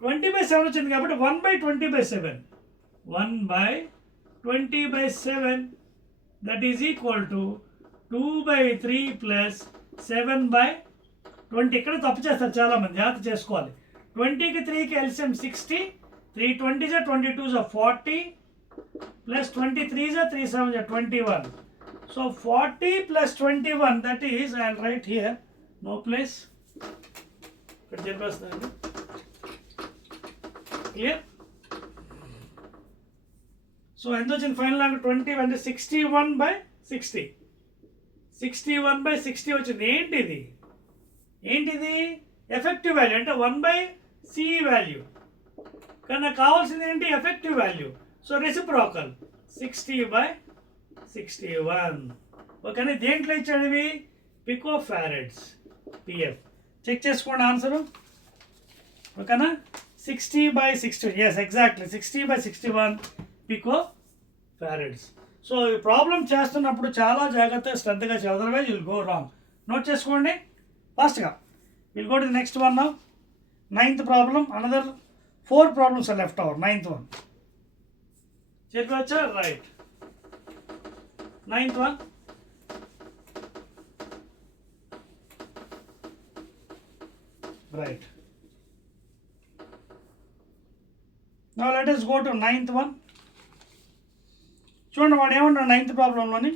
20/7 వచ్చింది కాబట్టి 1/20/7 1/20/7 20/7, that is equal to 2/3 plus 7/20. ఇక్కడ తప్పు చేస్తారు చాలామంది, జాగ్రత్త చేసుకోవాలి. 20కి 3కి ఎల్సిఎం 60, 3 20s are 22s are 40 plus 23s are 3 7s are 21. So 40 plus 21, that is, I'll write here, no place. Clear? So end వచ్చింది ఫైనల్ నాకు 20 అంటే 61/60. 61/60 వచ్చింది. ఏంటిది ఎఫెక్టివ్ వాల్యూ అంటే 1/CE వాల్యూ. కానీ నాకు కావాల్సింది ఏంటి? Effective value. So reciprocal 60/61. ఓకేనా? దేంట్లో ఇచ్చాడు ఇవి? Pico farads, PF. చెక్ చేసుకోండి ఆన్సరు. ఓకేనా? 60/60. Yes, exactly 60/61 pico farads. So ఈ ప్రాబ్లం చేస్తున్నప్పుడు చాలా జాగ్రత్తగా శ్రద్ధగా చేయాలి, otherwise will go wrong. Note చేసుకోండి ఫాస్ట్గా. Will go to the next one now. 9th problem. Another 4 problems are left over. 9th one. చెప్పవచ్చా? Right. 9th one. Right. Now let us go to 9th one. చూడండి వాడు ఏమంటాడు 9th ప్రాబ్లంలోని.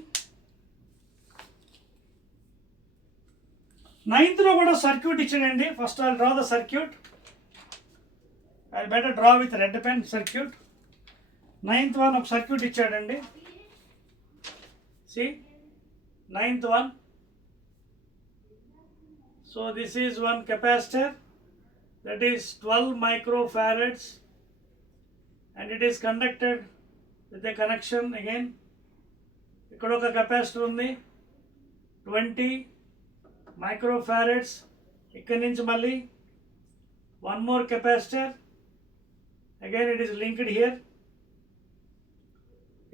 9thలో కూడా circuit ఇచ్చాడండి. First I draw the circuit. I better draw with red pen circuit. 9th one ఒక circuit ఇచ్చాడండి. See 9th one. So this is one capacitor, that is 12 microfarads, and it is conducted with a connection again. ఇక్కడ ఒక కెపాసిటర్ ఉంది 20 microfarads. ఇక్కడి నుంచి మళ్ళీ one more capacitor, again it is linked here.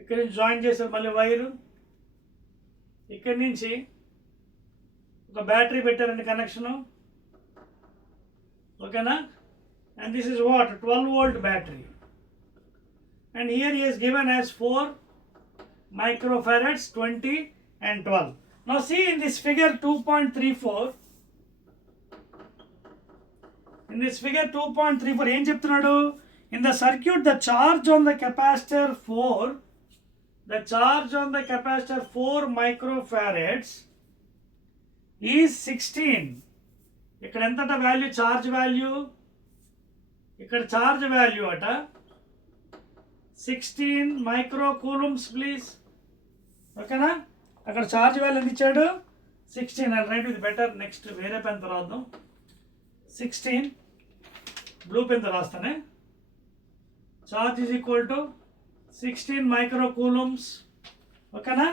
ఇక్కడి నుంచి జాయిన్ చేశారు మళ్ళీ వైరు. ఇక్కడి నుంచి ఒక బ్యాటరీ పెట్టారండి కనెక్షను. ఓకేనా? And this is what 12 volt battery. And here he is given as 4 microfarads, 20 and 12. Now see in this figure 2.34. In this figure 2.34 ఏం చెప్తున్నాడు? In the circuit the charge on the capacitor 4 microfarads is 16. ఇక్కడ ఎంతట వాల్యూ? Charge value. ఇక్కడ charge value అట 16 microcoulombs please. ఓకేనా? అక్కడ charge value ఎంత ఇచ్చాడు? 16. And write with better. Next వేరే పెన్తో రాద్దాం. 16 బ్లూ పెన్తో రాస్తానే. Charge is equal to 16 microcoulombs. ఓకేనా?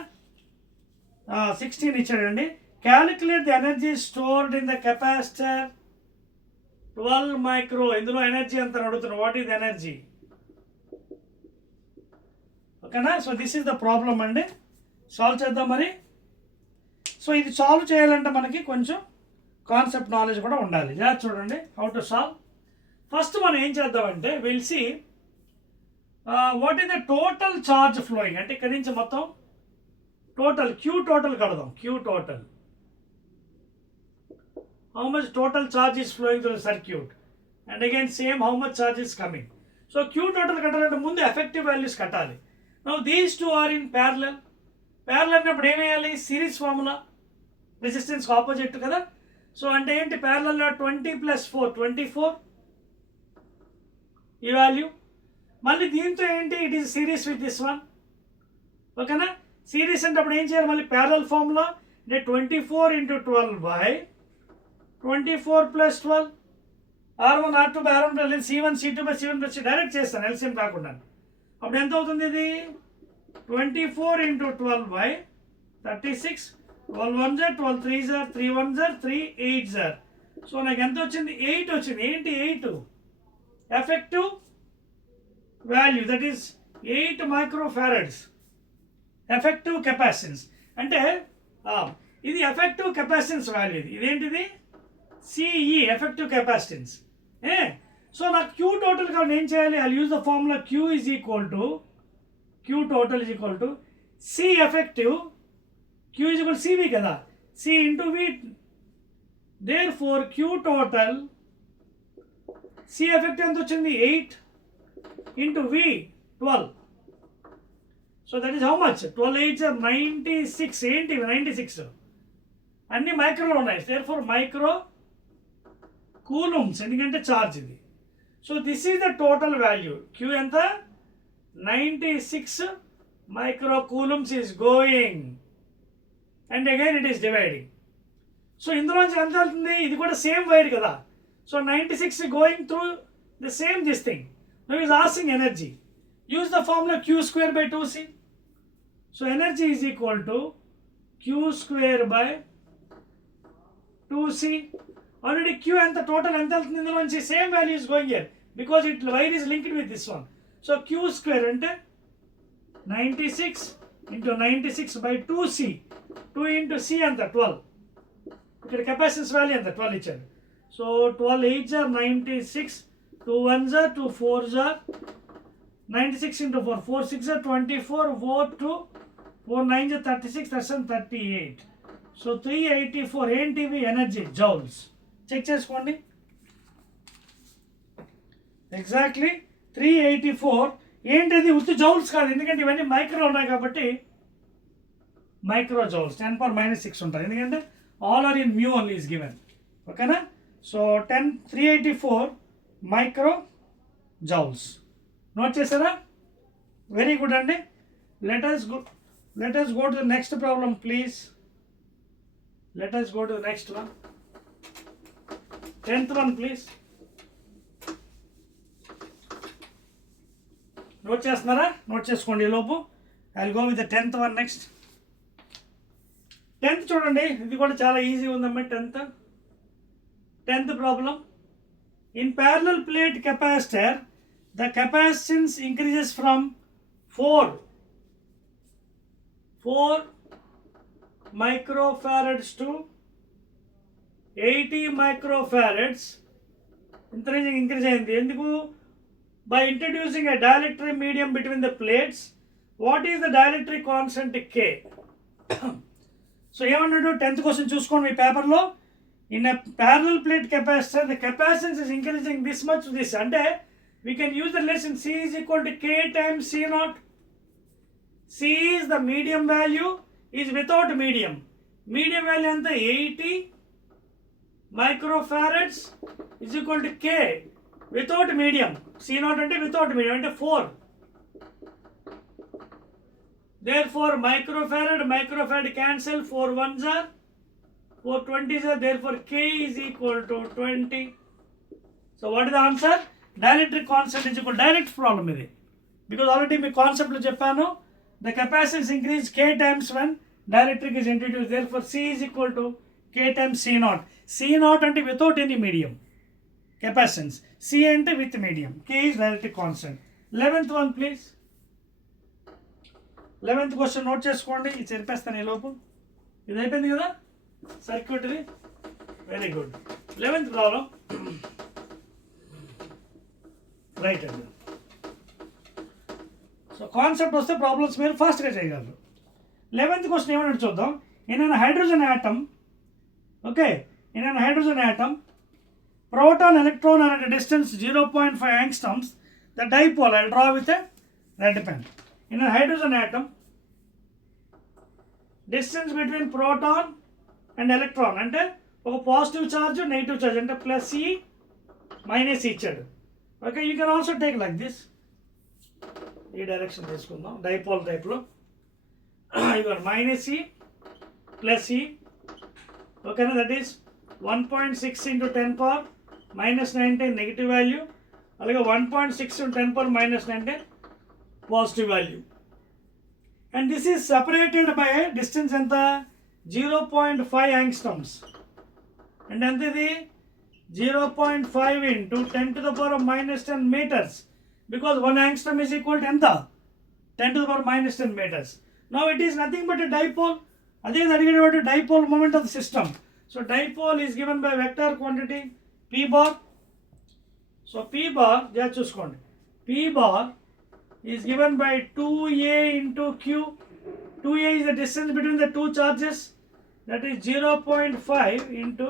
16 ఇచ్చాడండి. Calculate the energy stored in the capacitor 12 micro. ఇందులో ఎనర్జీ ఎంత అడుగుతున్నాం. What is energy? ఓకేనా? So this is the problem అండి. సాల్వ్ చేద్దాం మరి. సో ఇది సాల్వ్ చేయాలంటే మనకి కొంచెం కాన్సెప్ట్ నాలెడ్జ్ కూడా ఉండాలి. ఇలా చూడండి హౌ టు సాల్వ్. ఫస్ట్ మనం ఏం చేద్దామంటే will see what is the total charge flowing. అంటే ఇక్కడి నుంచి మొత్తం టోటల్ క్యూ టోటల్ కడదాం. Q total, how much total charge is flowing through the circuit, and again same how much charge is coming. So Q total కట్టాలంటే ముందు effective values కట్టాలి. Now these two are in parallel. Parallel అన్నప్పుడు ఏం వేయాలి? Series formula. Resistance opposite కదా. సో అంటే ఏంటి? ప్యారలల్లో 20 + 4 24 ఈ వాల్యూ. మళ్ళీ దీంతో ఏంటి? It is series with this one. ఓకేనా? సిరీస్ అంటే అప్పుడు ఏం చేయాలి? మళ్ళీ ప్యారలల్ ఫార్ములా అంటే 24 × 12/24 + 12. R1 R2 R1 + C1 C2 / C1 + డైరెక్ట్ చేస్తాను ఎల్సిఎం కాకుండా. అప్పుడు ఎంత అవుతుంది ఇది? 24 × 12/36. 12 1s are 12 3s are 3 1s are 3 8s are. So నాకు ఎంత వచ్చింది? 8 వచ్చింది. ఏంటి 8? Effective value, that is 8 microfarads. Effective capacitance అంటే ఇది ఎఫెక్టివ్ కెపాసిటెన్స్ వాల్యూ. ఇదేంటిది? CE, effective capacitance. సో నాకు క్యూ టోటల్ కావాలి. ఏం చేయాలి? I use the formula Q is equal to Q total is equal to C effective, Q is equal to CV kada, C into V. Therefore Q total, C effective ఎంత వచ్చింది 8 into V 12. So that is how much? 12 8 are 96. ఏంటి 96? అన్ని మైక్రోలో ఉన్నాయి. therefore micro coulombs, ఎందుకంటే ఛార్జ్ ఇది. So this is the total value. Q ఎంత? 96 micro coulombs is going, and again it is dividing. So ఇందులోంచి ఎంత వెళ్తుంది? ఇది కూడా సేమ్ వైర్ కదా. సో 96 going through the same this thing. Now is asking energy. Use the formula Q square by 2C. So energy is equal to Q square by 2C. Already Q ఎంత టోటల్ ఎంత వెళ్తుంది ఇందులోంచి? Same value is going here because it wire is linked with this one. So Q square అంటే 96 into 96 by 2C. 2 into C ఎంత? 12. ఇక్కడ capacitance value ఎంత? 12 ఇచ్చారు. సో 12 8 are 96, 2 1s are 2 4s are 96 into 4, 4 6 are 24, 4 2, 4 9s are 36, 38. సో 384 ఏంటివి? Energy joules. చెక్ చేసుకోండి. ఎగ్జాక్ట్లీ 384 ఏంటిది? ఉత్తి జౌల్స్ కాదు, ఎందుకంటే ఇవన్నీ మైక్రో ఉన్నాయి కాబట్టి మైక్రో జౌల్స్ 10 power minus 6 ఉంటాయి, ఎందుకంటే all are in mu only is given. ఓకేనా? So 384 micro joules. నోట్ చేశారా? వెరీ గుడ్ అండి. Let us go to the next problem please. Let us go to the next one. 10th one please. Note చేస్తున్నారా? నోట్ చేసుకోండి లోపు. I will go with the 10th one next. 10th చూడండి, ఇది కూడా చాలా ఈజీ ఉందమ్మా. 10th problem. In parallel plate capacitor the capacitance increases from 4 microfarads to 80 microfarads. ఇంత ఇంక్రీజ్ అయింది ఎందుకు? by introducing a dielectric medium between the plates. What is the dielectric constant K? సో ఏమన్నాడు? 10th క్వశ్చన్ చూసుకోండి మీ పేపర్లో. In a parallel plate capacitor the capacitance is increasing this much this. అంటే we can use the relation C is equal to K times C naught. C is the medium value, is without medium. Medium value ఎంత? 80 microfarads is equal to K without medium. C naught అంటే without medium అంటే 4. Therefore microfarad cancel, 4 1s are 4 20s are, therefore K is equal to 20. So what is the answer? Dielectric constant is equal. Direct problem ఇది, because already మీ కాన్సెప్ట్లో చెప్పాను. The capacitance increase K times when dielectric is introduced. Therefore C is equal to K times C naught. C naught అంటే without any medium capacitance. C అంటే with medium. K is dielectric constant. 11th one please. 11th question note చేసుకోండి. ఇది చెప్పేస్తాను ఈ లోపు. ఇది అయిపోయింది కదా సర్క్యూట్ ఇది. Very good. 11th problem right అండి. సో కాన్సెప్ట్ వస్తే ప్రాబ్లమ్స్ మీరు ఫాస్ట్గా చేయగలరు. 11th క్వశ్చన్ ఏమన్నా చూద్దాం. In an hydrogen atom, okay, in an hydrogen atom proton electron are at a distance 0.5 angstroms. The dipole, I will draw with a red pen. In a hydrogen atom, distance between proton and electron అంటే ఒక positive charge negative charge అంటే ప్లస్ ఈ మైనస్ ఇచ్చాడు. Okay, you can also take like this. ఈ డైరెక్షన్ తీసుకుందాం డైపోల్ టైప్లో. ఇవర్ మైనస్ ఈ ప్లస్ ఈ. ఓకేనా? దట్ ఈస్ 1.6 into 10 power minus 19 నెగిటివ్ వాల్యూ, అలాగే 1.6 into 10 power minus 19 positive value. And this is separated by distance ఎంత? 0.5 angstroms. అండ్ ఎంత ఇది? 0.5 into 10 to the power minus 10 meters, because 1 angstrom is equal to ఎంత? 10 to the power minus 10 meters. Now it is nothing but a dipole. అదే అడిగేటువంటి dipole moment of the system. So dipole is given by vector quantity P bar. So P bar, just చూసుకోండి, P bar is given by 2a into q. 2a is the distance between the two charges, that is 0.5 into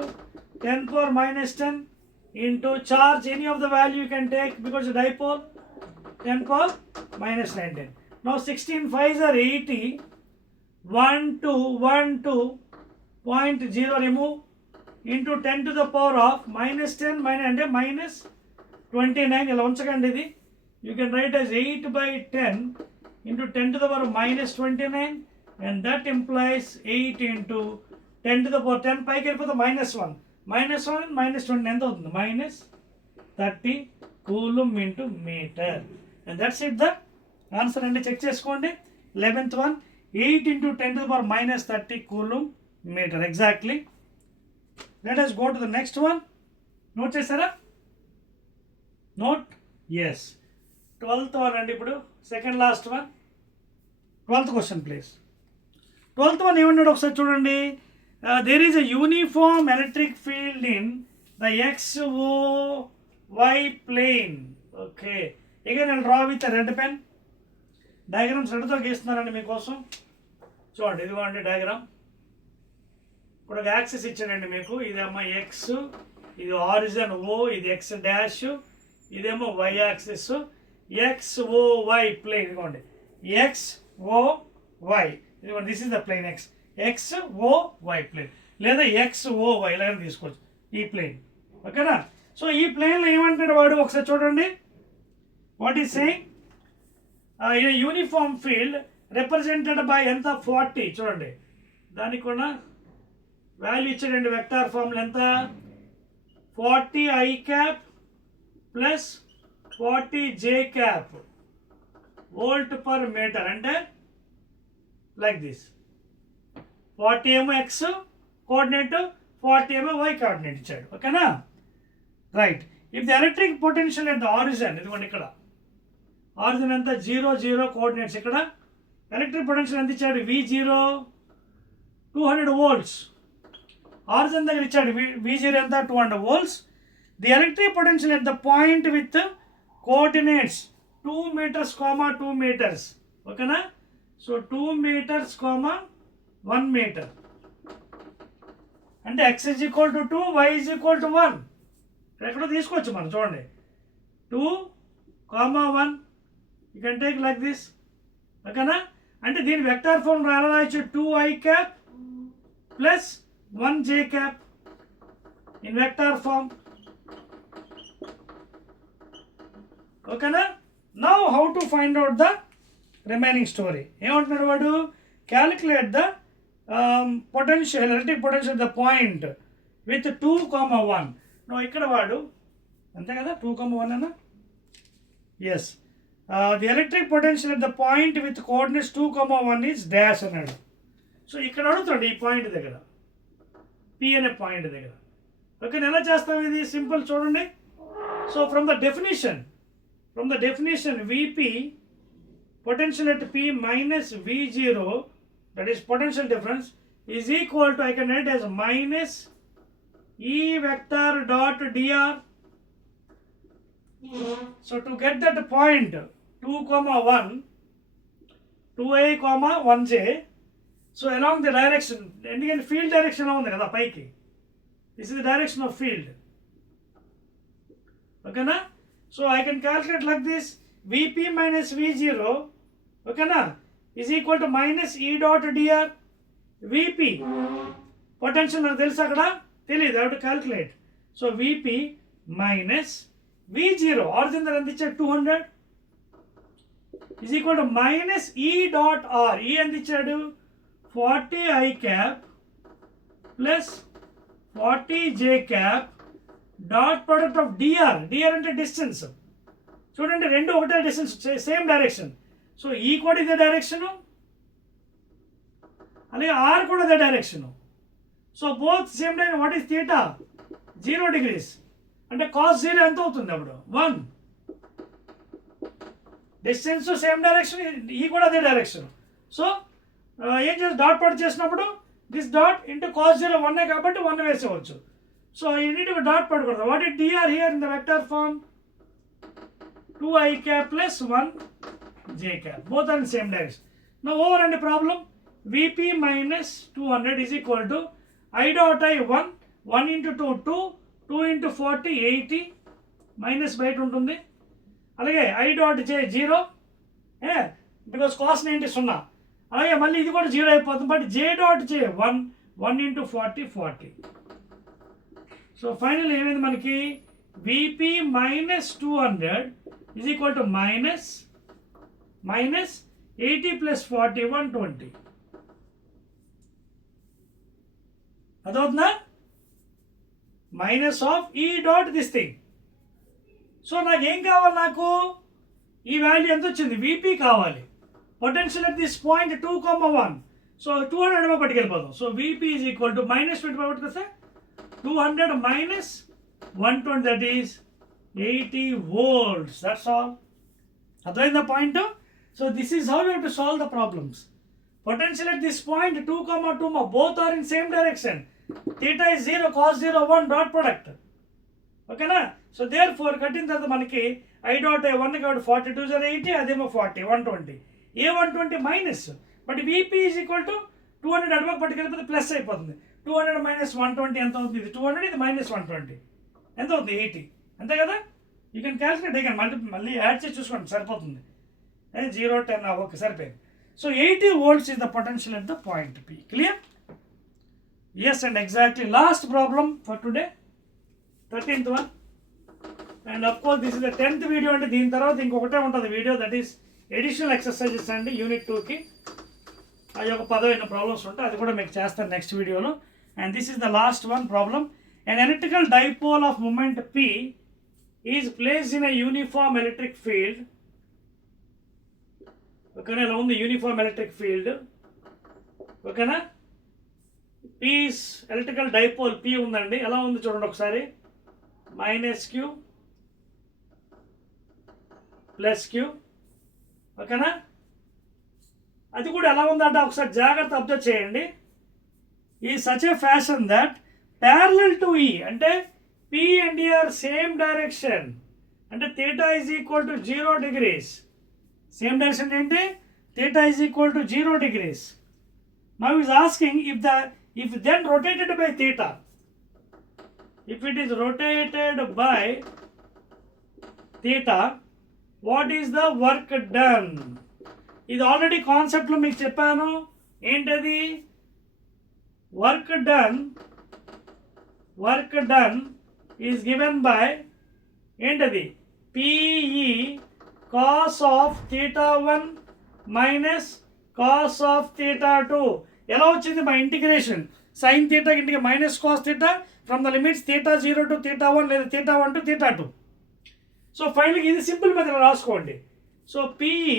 10 power minus 10 into charge, any of the value you can take because the dipole, 10 power minus 19. Now 16 5s are 80, 1 2 0 remove into 10 to the power of minus 10 minus 29. ఇలా ఉంచకండి ఇది. You can write as 8 by 10 into 10 to the power minus 29, and that implies 8 into 10 to the power 10 పైకి వెళ్ళిపోతే minus 1 minus 20 ఎంత అవుతుంది? minus 30 coulomb into meter. And that's it, the answer అండి. చెక్ చేసుకోండి. 11th one, 8 into 10 to the power minus 30 coulomb meter. Exactly. Let us go to the next one. Note చేసారా? Note? Yes. 12th one అండి. ఇప్పుడు second last one. 12th question please. 12th one ఏమన్నాడు ఒకసారి చూడండి. There is a uniform electric field in the XOY plane. Okay. Again I'll draw with a red pen. Diagrams రెడ్తో గీస్తున్నానండి మీకోసం. చూడండి ఇదిగోండి డయాగ్రామ్. ఇప్పుడు ఒక యాక్సిస్ ఇచ్చాడండి మీకు. ఇదేమో ఎక్స్, ఇది ఆరిజిన్ ఓ, ఇది ఎక్స్ డాష్, ఇదేమో వై యాక్సిస్. XOY ప్లేన్ ఇదిగోండి. XOY ఇదిగోండి. This is the plane X. XOY plane లేదా XOY ఇలాగని తీసుకోవచ్చు ఈ ప్లేన్. ఓకేనా? సో ఈ ప్లేన్లో ఏమంటాడు వాడు ఒకసారి చూడండి. What is saying? In uniform field represented by ఎంత? 40. చూడండి దానికి కూడా వాల్యూ ఇచ్చాడండి. వెక్టార్ ఫార్ములా ఎంత? 40 I cap ప్లస్ 40 J cap volt per metre. అంటే లైక్ దిస్. 40 ఏమో ఎక్స్ కోఆర్డినేట్, 40 ఏమో వై కోఆర్డినేట్ ఇచ్చాడు. ఓకేనా? Right. If the electric potential at the origin, ఇదిగోండి ఇక్కడ ఆరిజిన్ ఎంత? 0 0 కోఆర్డినేట్స్. ఇక్కడ ఎలక్ట్రిక్ పొటెన్షియల్ ఎంత ఇచ్చాడు? V0 200 volts. ఆరిజిన్ దగ్గర ఇచ్చాడు V0 ఎంత? 200 volts. The electric potential at the point with coordinates 2 meters, 2 meters. ఓకేనా? సో 2 meters, 1 meter. అంటే x is equal to 2, y is equal to 1. ఎక్కడో తీసుకోవచ్చు మనం. చూడండి 2, 1. You can take like this. ఓకేనా? అంటే దీని వెక్టార్ ఫార్మ్ రాయచ్చు 2I cap ప్లస్ 1J cap in vector form. ఓకేనా? Now how to find out the remaining story. ఏమంటున్నాడు వాడు? Calculate the potential, electric potential the point with 2, 1. No ఇక్కడ వాడు అంతే కదా 2, 1 అన్నా. Yes. The electric potential at the point with coordinates 2, 1 is dash అన్నాడు. So ఇక్కడ అడుగుతాడు ఈ పాయింట్ దగ్గర, P అనే పాయింట్ దగ్గర. ఓకే, ఎలా చేస్తాం ఇది? సింపుల్ చూడండి. So from the definition VP potential at P minus V0, that is potential difference, is equal to, I can write as minus E vector dot dr. So to get that point 2, 1, 2I, 1J, so along the direction, ఎందుకంటే field direction ఉంది కదా పైకి, this is the direction of field. ఓకేనా? So I can calculate like this, VP minus V0, ఓకేనా, is equal to minus E dot dr. VP potential నాకు తెలుసు, అక్కడ తెలియదు, I have to calculate. So VP minus V0, origin దగ్గర ఎంత ఇచ్చాడు 200, is equal to minus E dot R. E ఎంత ఇచ్చాడు 40 I cap plus 40 J cap dot product of dr. dr అంటే డిస్టెన్స్. చూడండి రెండు ఒకటే డిస్టెన్స్, సేమ్ డైరెక్షన్. సో ఈ కూడా ఇదే డైరెక్షను, అలాగే ఆర్ కూడా ఇదే direction. So both same direction. What is theta? 0 degrees. అంటే కాస్ 0 ఎంత అవుతుంది అప్పుడు? 1. డిస్టెన్స్ సేమ్ డైరెక్షన్, ఈ కూడా అదే డైరెక్షన్. సో ఏం చేసి డాట్ ప్రొడక్ట్ చేసినప్పుడు దిస్ డాట్ ఇంటూ కాస్ 0 1 కాబట్టి 1 వేసేవచ్చు. So you need to dot product. What is dr here in the vector form? 2I cap plus 1 j cap. Both are in same direction. Now over and the problem, Vp minus 200 is equal to I dot I 1, 1 into 2, 2, 2 into 40, 80, minus బయట ఉంటుంది. అలాగే I dot j 0, because cos 90 0. అలాగే మళ్ళీ ఇది కూడా 0 అయిపోతుంది, but j dot j 1, 1 into 40, 40. So final ఏమైంది మనకి, Vp minus 200 is equal to minus 80 plus 40, 120. అదవుతుందా, మైనస్ ఆఫ్ ఈ డాట్ దిస్ థింగ్. సో నాకు ఏం కావాలి, నాకు ఈ వాల్యూ ఎంత వచ్చింది, Vp కావాలి. Potential at this point 2,1. So 200 పట్టుకెళ్ళిపోదాం. So Vp is equal to minus 20 పట్టుకొస్తే 200 minus 120, that is 80 volts. That's all. అర్థమైందా point? So this is how you have to solve the problems. Potential at this point 2,2, both are in same direction. Theta is 0, cos 0, 1, dot product. Okay na? So therefore కట్టిన తర్వాత మనకి I dot I 1 కాబట్టి 42 0 80, అదేమో 40, 120. A 120 minus, but Vp is equal to 200 అడమకు పట్టుకెళ్ళిపోతే plus అయిపోతుంది. 200 minus 120 ఎంత అవుతుంది, ఇది 200, ఇది minus 120 ఎంత అవుతుంది, 80. అంతే కదా, యూ కెన్ క్యాల్కులేట్ అగైన్, మళ్ళీ యాడ్ చేసి చూసుకోండి సరిపోతుంది. 0, 10, ఓకే సరిపోయింది. So 80 volts is the potential at the point P. Clear? Yes, and exactly. Last problem for today, 13th one. And of course this is the 10th video, and దీని తర్వాత ఇంకొకటే ఉంటుంది video, that is additional exercises అండి యూనిట్ 2కి. అది ఒక 10 ప్రాబ్లమ్స్ ఉంటాయి, అది కూడా మీకు చేస్తాను నెక్స్ట్ వీడియోలో. And this is the last one problem. An electrical dipole of moment P is placed in a uniform electric field. ఓకేనా, ఇలా ఉంది యూనిఫామ్ ఎలక్ట్రిక్ ఫీల్డ్. ఓకేనా, పీస్ ఎలక్ట్రికల్ డైపోల్ పీ ఉందండి, ఎలా ఉంది చూడండి ఒకసారి, మైనస్ క్యూ ప్లస్ క్యూ. ఓకేనా, అది కూడా ఎలా ఉందంటే ఒకసారి జాగ్రత్త అబ్జర్వ్ చేయండి. ఈ such a fashion that parallel to ఈ, అంటే పీ అండ్ ఈ ఆర్ సేమ్ డైరెక్షన్, అంటే theta is equal to 0 degrees. Same direction ఏంటి, theta is equal to 0 degrees. Now he is asking if then rotated by theta, if it is rotated by theta, what is the work done? ఇది ఆల్రెడీ కాన్సెప్ట్లో మీకు చెప్పాను. ఏంటది, work done is given by ఏంటది, PE cos of theta 1 minus cos of theta 2. ఎలా వచ్చింది, by integration sine theta ఇంటికి minus cos theta from the limits theta 0 to theta 1 లేదా theta 1 to theta 2. సో ఫైనల్గా ఇది సింపుల్ మెథడ్ రాసుకోండి. So PE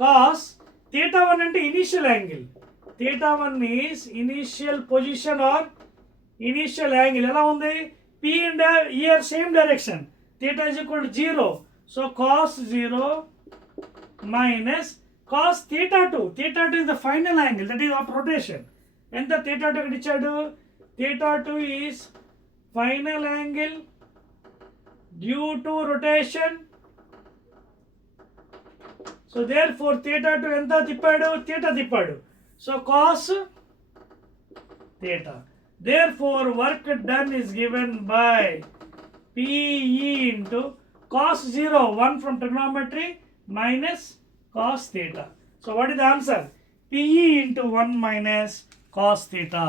cos theta 1 అంటే initial angle, theta 1 is initial position or initial angle. ఎలా ఉంది, P and E are same direction, theta is equal to 0. So cos 0 minus cos theta 2. Theta 2 is the final angle, that is of rotation. ఎంత theta 2 ఇక్కడ ఇచ్చాడు, theta 2 is final angle due to rotation. So therefore theta 2 ఎంత తిప్పాడు, theta తిప్పాడు. So cos theta. Therefore work done is given by PE into cos 0, 1 from trigonometry minus cos theta. So what is the answer? PE into 1 minus cos theta.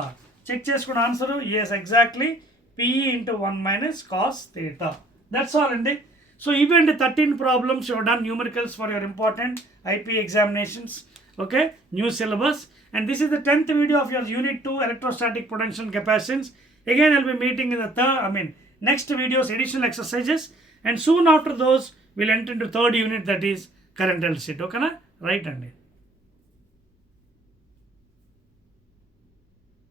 Check చేసుకున్న answer, yes exactly, PE into 1 minus cos theta. That's all అండి. So even the 13 problems you have done numericals for your important IPE examinations. Okay, new syllabus, and this is the 10th video of your unit 2 electrostatic potential and capacitance. Again I'll be meeting in the next videos additional exercises, and soon after those we'll enter into third unit, that is current electricity. Okay na, right? And